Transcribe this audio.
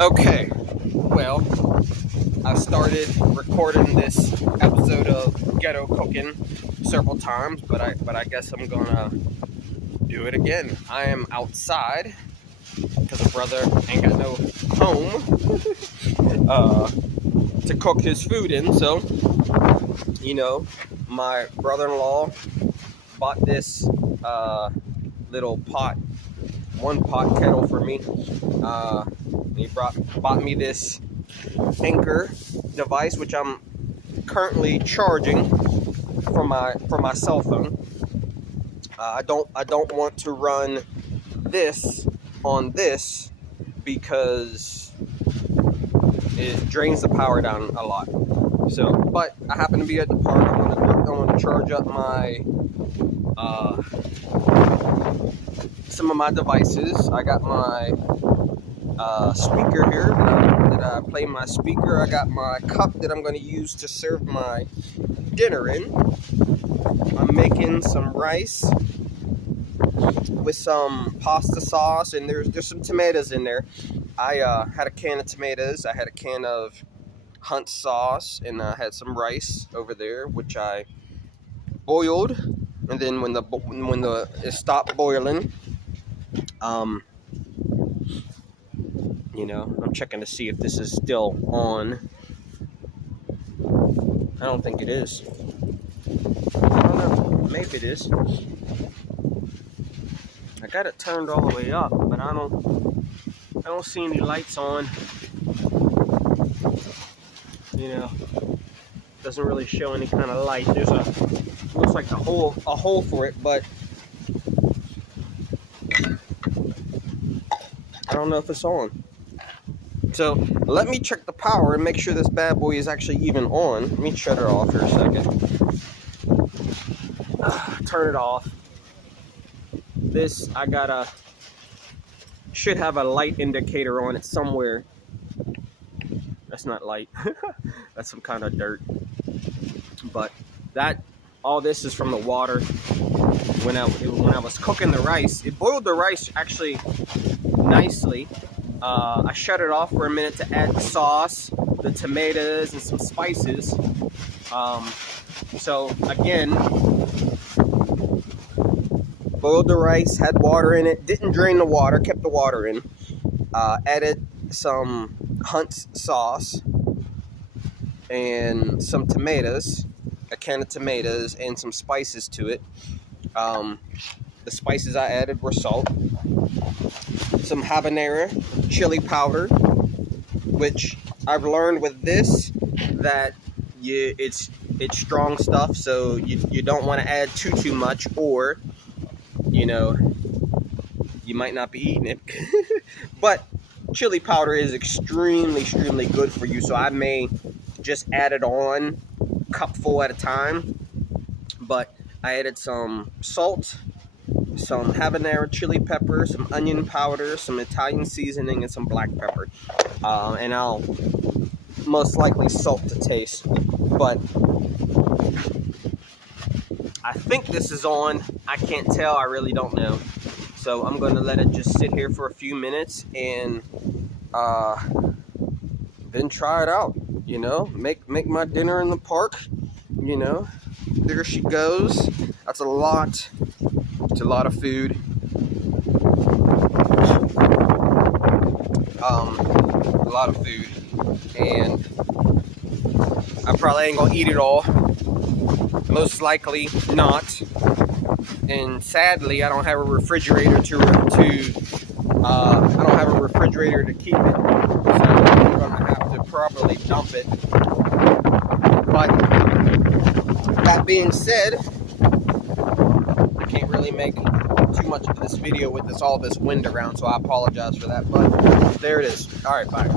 Okay, well, I started recording this episode of Ghetto Cooking several times, but I guess I'm gonna do it again. I am outside because a brother ain't got no home to cook his food in. So, my brother-in-law bought this little one pot kettle for me. He bought me this Anchor device, which I'm currently charging from my cell phone. I don't want to run this on this because it drains the power down a lot. So, but I happen to be at the park. I want to charge up my some of my devices. I got my speaker here that I play my speaker. I got my cup that I'm going to use to serve my dinner in. I'm making some rice with some pasta sauce, and there's some tomatoes in there. I had a can of tomatoes. I had a can of Hunt sauce, and I had some rice over there, which I boiled. And then when it stopped boiling, I'm checking to see if this is still on. I don't think it is. I don't know. Maybe it is. I got it turned all the way up, but I don't see any lights on. Doesn't really show any kind of light. There's looks like a hole for it, but I don't know if it's on. So let me check the power and make sure this bad boy is actually even on. Let me shut it off for a second. Turn it off. This, should have a light indicator on it somewhere. That's not light. That's some kind of dirt. But all this is from the water. When I was cooking the rice, it boiled the rice actually nicely. I shut it off for a minute to add the sauce, the tomatoes, and some spices. So again, boiled the rice, had water in it, didn't drain the water, kept the water in. Added some Hunt sauce and some tomatoes, a can of tomatoes, and some spices to it. The spices I added were salt, some habanero chili powder, which I've learned with this that it's strong stuff, so you don't want to add too much, or you might not be eating it. But chili powder is extremely good for you, so I may just add it on cupful at a time. But I added some salt, some habanero chili pepper, some onion powder, some Italian seasoning, and some black pepper. And I'll most likely salt to taste. But I think this is on. I can't tell. I really don't know. So I'm going to let it just sit here for a few minutes and then try it out. Make my dinner in the park. There she goes. That's a lot. It's a lot of food. A lot of food. And I probably ain't gonna eat it all. Most likely not. And sadly, I don't have a refrigerator I don't have a refrigerator to keep it. So I'm gonna have to probably dump it. But that being said, I can't really make too much of this video with all this wind around, so I apologize for that. But there it is. All right, bye.